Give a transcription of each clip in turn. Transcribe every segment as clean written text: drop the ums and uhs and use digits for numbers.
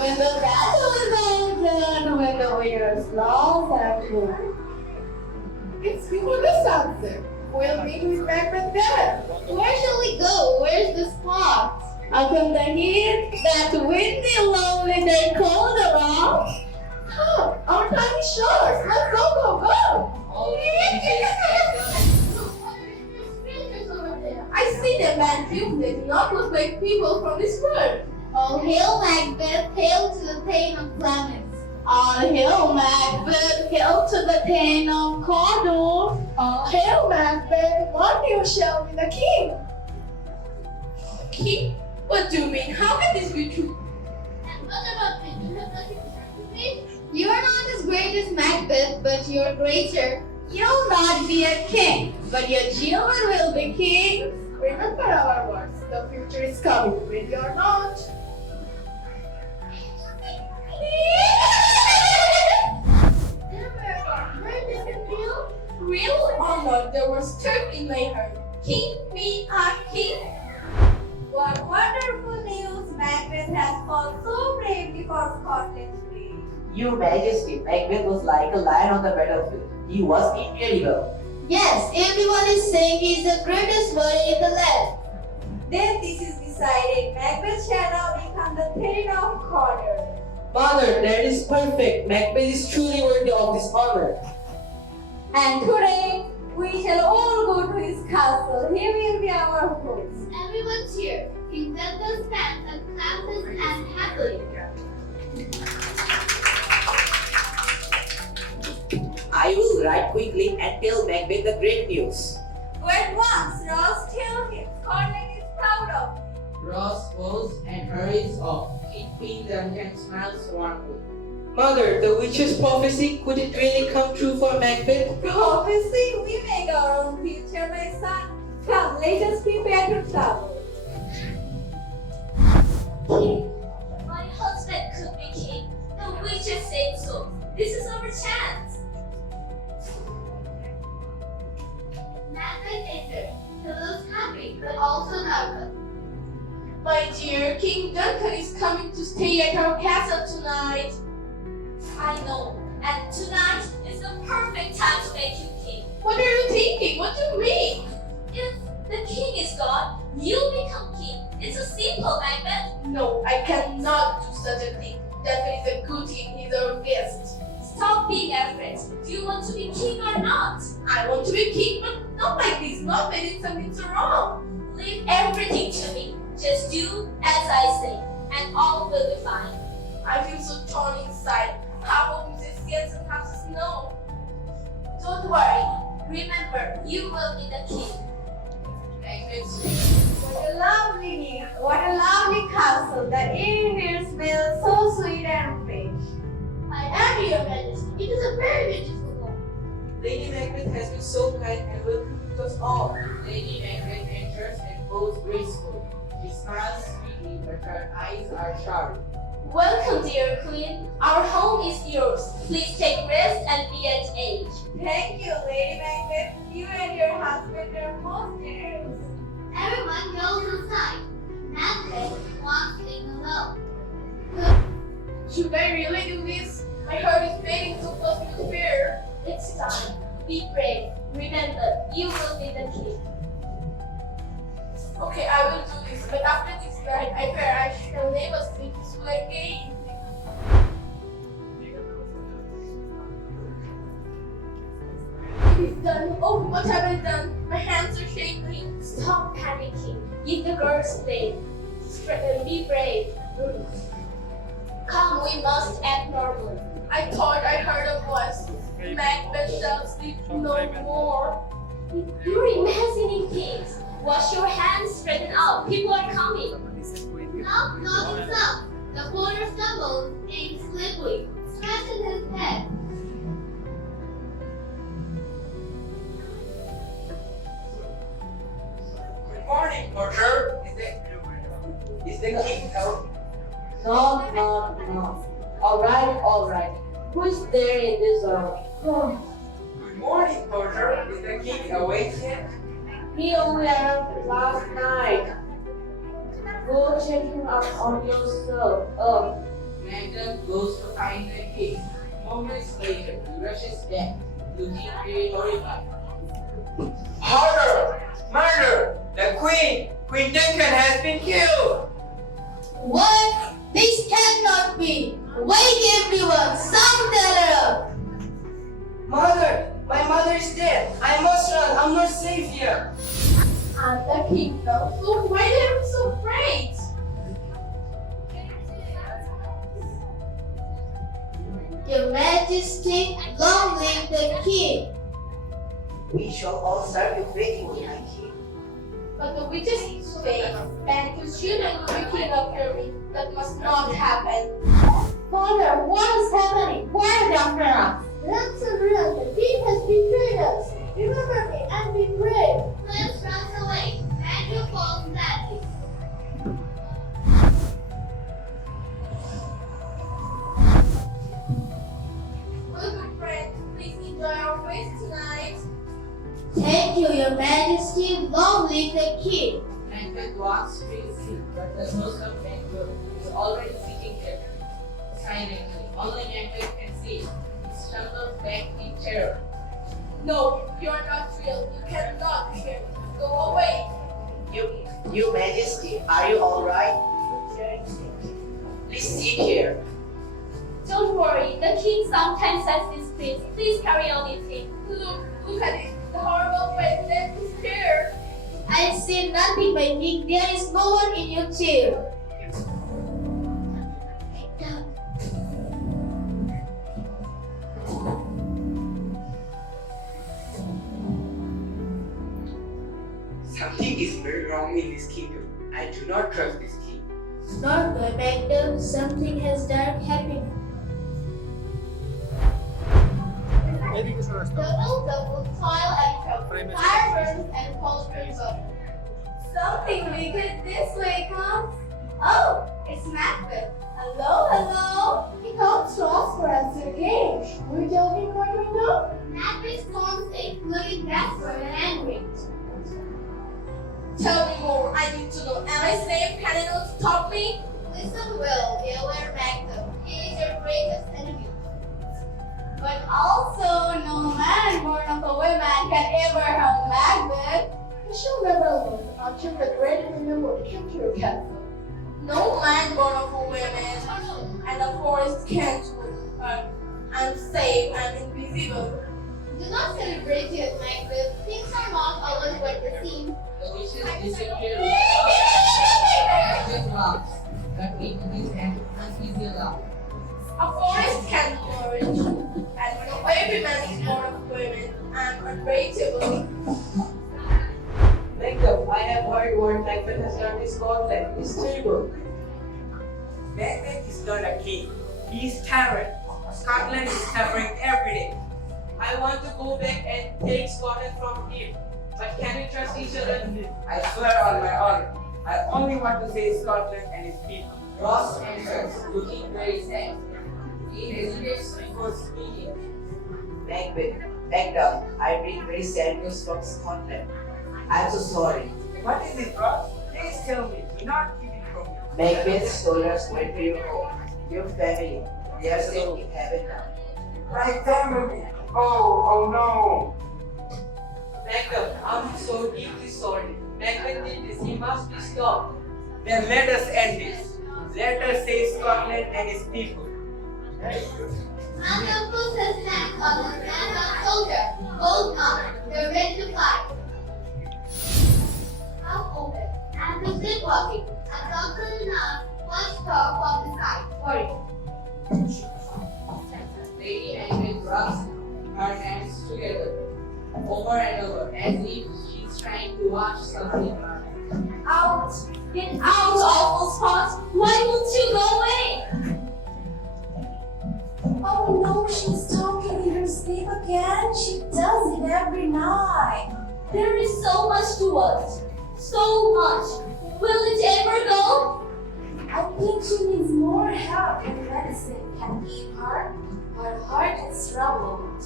When the battle is over, when the winner's lost and won. It's people the sunset. We'll meet with Macbeth there. Where shall we go? Where's the spot? Upon the hill that windy, lonely day called around. Oh, our time is short. Let's go, go, go. I see them, man. They do not look like people from this world. All hail Macbeth, hail to the Thane of Clemens. All hail Macbeth, hail to the Thane of Cawdor. All hail Macbeth, one you shall be the king. King? What do you mean? How can this be true? And what about me? You have nothing to me? You are not as great as Macbeth, but you're greater. You'll not be a king, but your children will be kings. Remember our words. The future is coming, ready or not. Where did it feel? Real or not, there was stuck in my heart. King, we are king. What wonderful news! Macbeth has fought so bravely for Scotland's free. Your Majesty, Macbeth was like a lion on the battlefield. He was incredible. Yes, everyone is saying he's the greatest warrior in the land. Then this is decided. Macbeth shall now become the Thane of Cawdor. Mother, that is perfect. Macbeth is truly worthy of this honor. And today we shall all go to his castle. He will be our host. Everyone's here. King Denver stands and claps his hand happily. I will write quickly and tell Macbeth the great news. Go at once, Ross. Tell him Scotland is proud of him. Ross goes and hurries off, keeping the and smiles warmly. Mother, the witch's prophecy, could it really come true for Macbeth? Prophecy, we make our own future, my son. Come, let us prepare to travel. King. My husband could be king. The witches said so. This is our chance. Macbeth entered. He looks happy, but also nervous. My dear, King Duncan is coming to stay at our castle tonight. I know, and tonight is the perfect time to make you king. What are you thinking? What do you mean? If the king is gone, you'll become king. It's so simple, Macbeth. No, I cannot do such a thing. Duncan is a good king. He's our guest. Stop being afraid. Do you want to be king or not? I want to be king, but not like this. Not when it's something's wrong. Leave everything to me. Just do as I say, and all will be fine. I feel so torn inside. Half of me is yes and half is no. Don't worry. Remember, you will be the king. What a lovely news. What a lovely castle. The air here smells so sweet and fresh. I am your majesty. It is a very beautiful home. Lady Macbeth has been so kind and welcoming to us all. Lady Macbeth enters and goes gracefully. She smiles sweetly, but her eyes are sharp. Welcome, dear queen. Our home is yours. Please take rest and be at age. Thank you, Lady Macbeth. You and your husband are most generous. Everyone goes inside. Macbeth wants to leave alone. Should I really do this? My heart is beating so close to fear. It's time. Be brave. Remember, you will be the king. Okay, I will do this, but after this night, I fear I shall never sleep peaceful again. It is done. Oh, what have I done? My hands are shaking. Stop panicking. Give the girl space. Be brave. Come, we must act normally. I thought I heard a voice. Macbeth shall sleep no more. You're imagining things. Wash your hands, straighten out. People are coming. Knock, knock, knock. The porter stumbles, aimed slippery, scratches his head. Good morning, Porter. Is the king out? No. All right. Who's there in this room? Good morning, Porter. Is the king awake yet? He only arrived last night. Go check him up on yourself. Magda goes to find the king. Moments later, he rushes back, looking very horrified. Horror! Murder! The Queen! Queen Duncan has been killed! What? This cannot be! Wake everyone! Sound the alarm! Mother! My mother is dead! I must run! I'm not safe here! I'm the kingdom, so why are you so afraid? Your Majesty, long live the king! We shall all start with waiting with my king. But the witches say, and the children will be king after me. That must not happen. Father, what is happening? Why are they after us? That's a real. The king has betrayed us. Remember me and be brave. Let's run away. And you fall gladly. Welcome, friends. Please enjoy our feast tonight. Thank you, Your Majesty. Long live the king. Magda walks crazy, but the ghost of Magda is already sitting there. Silently, only Magda can see. He stumbles back in terror. No, you are not real. You cannot be here. Go away. Your Majesty, are you alright? Please sit here. Don't worry. The king sometimes says these things. Please carry on eating. Look at it. The horrible president is here. I see nothing, my king. There is no one in your chair. Something is very wrong in this kingdom. I do not trust this king. Not by Magda. Something has dark happened. Double toil and trouble. Fire burns and cauldron burn. Something wicked this way comes. Oh, it's Macbeth. Hello. He comes to us for answer game. Will you tell him what we know? Macbeth storms in, looking desperate and angry. Tell me more. I need to know. Am I safe? Can anyone stop me? Listen well, be aware, Magda. He is your greatest enemy. But also, no man born of a woman can ever harm Macbeth. You shall never lose until the great renewal came to your castle. No man born of a woman, and the forest can't move. I'm safe. I'm invisible. Do not celebrate yet, Macbeth. Things are not always what they seem. The witches disappear without Magda laughs, but it is an uneasy laugh. A forest can flourish, and no every man is born of women. I'm unbreakable. Magda, I have heard what Magda has done in Scotland. It's terrible. Magda is not a king. He is tyrant. Scotland is suffering every day. I want to go back and take Scotland from him. But can we trust each other? I swear on my honor. I only want to save Scotland and its people. Ross enters, looking very sad. He hesitates before speaking. Magda, I bring very sad news from Scotland. I'm so sorry. What is it, Ross? Please tell me. Do not keep it from me. Macbeth's soldiers went to your home, your family. They are safe in heaven now. My family. Oh no. Magda, I'm so deeply sorry. Magda did this. He must be stopped. Then let us end this. Let us save Scotland and its people. Magda puts his hand on the stand soldier. Hold on. They're ready to fight. Mouth open. And the sleepwalking. And Dr. Enough watch her from the side. Hurry. Lady Angry rubs her hands together, over and over, as if she's trying to watch something. Out! Get out, awful spot! Why won't you go away? Oh no, she's talking in her sleep again. She does it every night. There is so much to watch. So much. Will it ever go? I think she needs more help than medicine can give her. Her heart is troubled.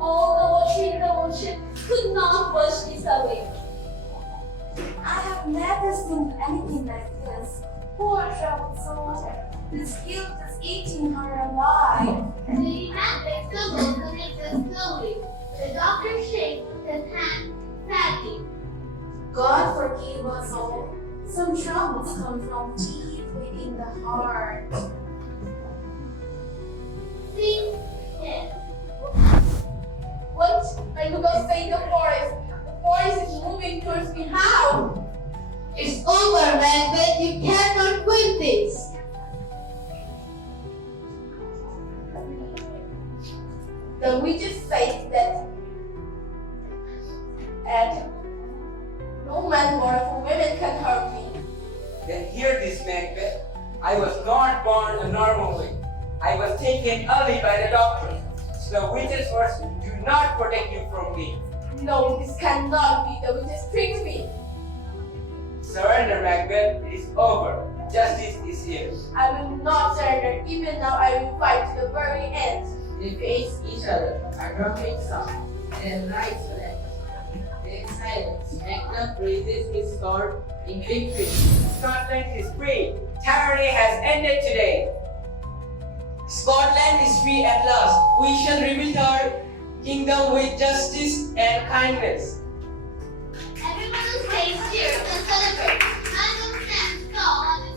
All the ocean could not wash this away. I have never seen anything like this. Poor troubled soldier. This guilt is eating her alive. Lady Macbeth stumbles and exits slowly. The doctor shakes his hand sadly. God forgive us all. Some troubles come from deep within the heart. See him. What? I could not say the forest. The forest is moving towards me. How? It's over, Macbeth. You cannot win this. The witches say that and no man born for women can hurt me. Then hear this, Macbeth. I was not born a normal way. I was taken early by the doctor. So the witches' words do not protect you from me. No, this cannot be. The witches tricked me. Surrender, Macbeth. It is over. Justice is here. I will not surrender. Even now, I will fight to the very end. They face each other, a trumpet sound, and a knight flag. In silence, Macbeth raises his sword in victory. Scotland is free. Tyranny has ended today. Scotland is free at last. We shall rebuild our kingdom with justice and kindness. Everyone stays here and celebrates. Madam stands tall on the